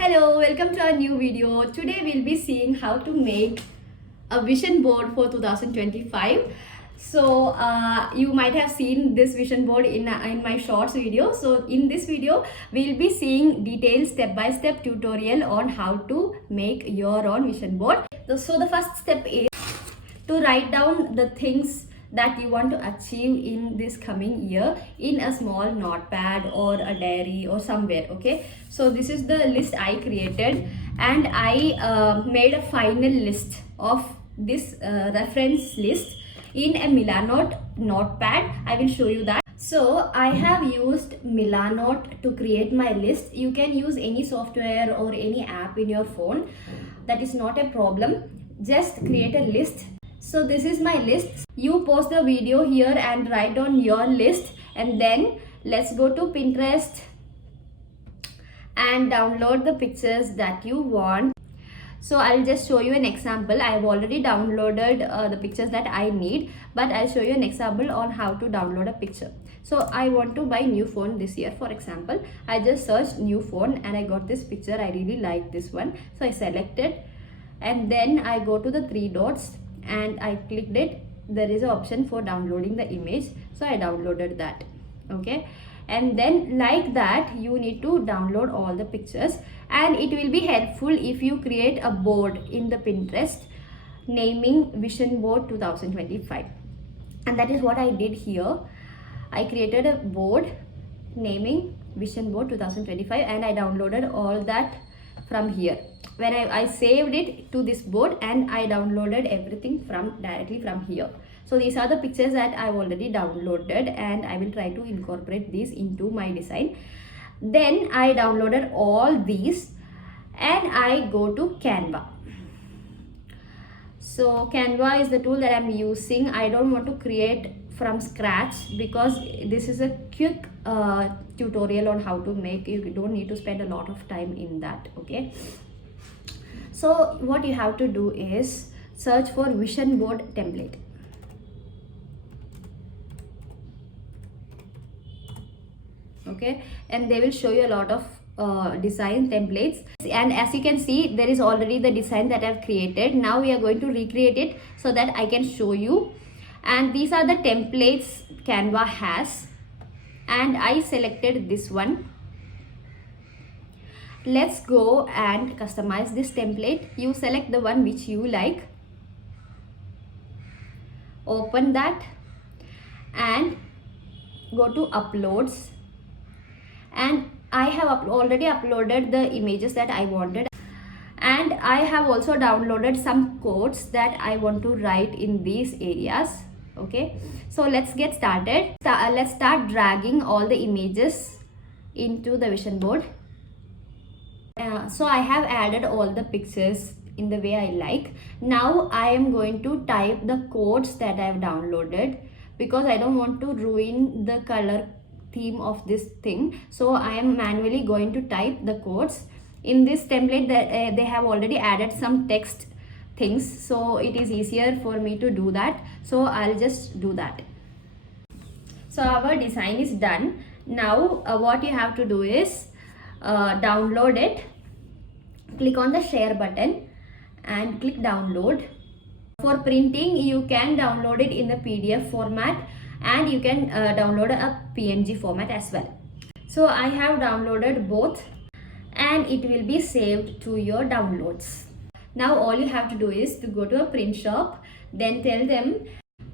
Hello, welcome to our new video. Today we'll be seeing how to make a vision board for 2025. So you might have seen this vision board in my shorts video. So in this video we'll be seeing detailed step-by-step tutorial on how to make your own vision board. So the first step is to write down the things that you want to achieve in this coming year in a small notepad or a diary or somewhere. Okay, so this is the list I created, and I made a final list of this reference list in a Milanote notepad. I will show you that. So I have used Milanote to create my list. You can use any software or any app in your phone. That is not a problem. Just create a list. So this is my list. You pause the video here and write down your list, and then let's go to Pinterest and download the pictures that you want. So I'll just show you an example. I have already downloaded the pictures that I need, but I'll show you an example on how to download a picture. So I want to buy new phone this year. For example, I just searched new phone and I got this picture. I really like this one, so I selected, and then I go to the three dots and I clicked it. There is an option for downloading the image, so I downloaded that. Okay, and then like that you need to download all the pictures, and it will be helpful if you create a board in the Pinterest naming Vision Board 2025, and that is what I did here. I created a board naming Vision Board 2025 and I downloaded all that from here. When I saved it to this board and I downloaded everything directly from here. So these are the pictures that I've already downloaded, and I will try to incorporate these into my design. Then I downloaded all these and I go to Canva. So Canva is the tool that I'm using. I don't want to create from scratch because this is a quick tutorial on how to make. You don't need to spend a lot of time in that. Okay, so what you have to do is search for vision board template. Okay, and they will show you a lot of design templates, and as you can see there is already the design that I've created. Now we are going to recreate it so that I can show you, and these are the templates Canva has, and I selected this one. Let's go and customize this template. You select the one which you like, open that and go to uploads, and I have already uploaded the images that I wanted, and I have also downloaded some codes that I want to write in these areas. Okay, so let's get started. Let's start dragging all the images into the vision board. So I have added all the pictures in the way I like. Now I am going to type the codes that I have downloaded because I don't want to ruin the color theme of this thing. So I am manually going to type the codes. In this template that they have already added some text things, so it is easier for me to do that. So I'll just do that. So our design is done. Now what you have to do is download it. Click on the share button and click download. For printing you can download it in the PDF format, and you can download a PNG format as well. So I have downloaded both, and it will be saved to your downloads. Now all you have to do is to go to a print shop, then tell them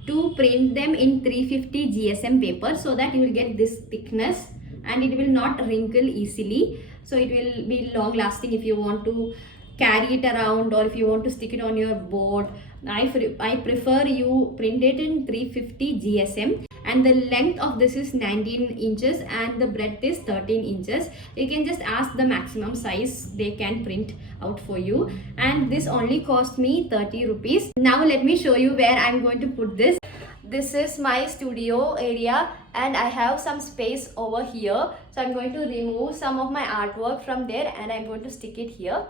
to print them in 350 GSM paper so that you will get this thickness and it will not wrinkle easily. So it will be long lasting if you want to carry it around or if you want to stick it on your board. I prefer you print it in 350 GSM, and the length of this is 19 inches and the breadth is 13 inches. You can just ask the maximum size, they can print out for you, and this only cost me 30 rupees. Now let me show you where I'm going to put this. This is my studio area and I have some space over here, so I'm going to remove some of my artwork from there and I'm going to stick it here.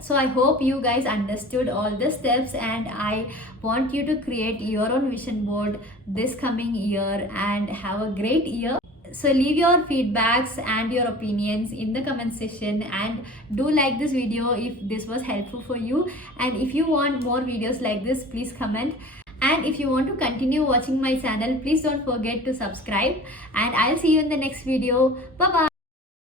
So I hope you guys understood all the steps, and I want you to create your own vision board this coming year and have a great year. So leave your feedbacks and your opinions in the comment section, and do like this video if this was helpful for you. And if you want more videos like this, please comment. And if you want to continue watching my channel, please don't forget to subscribe, and I'll see you in the next video. Bye bye.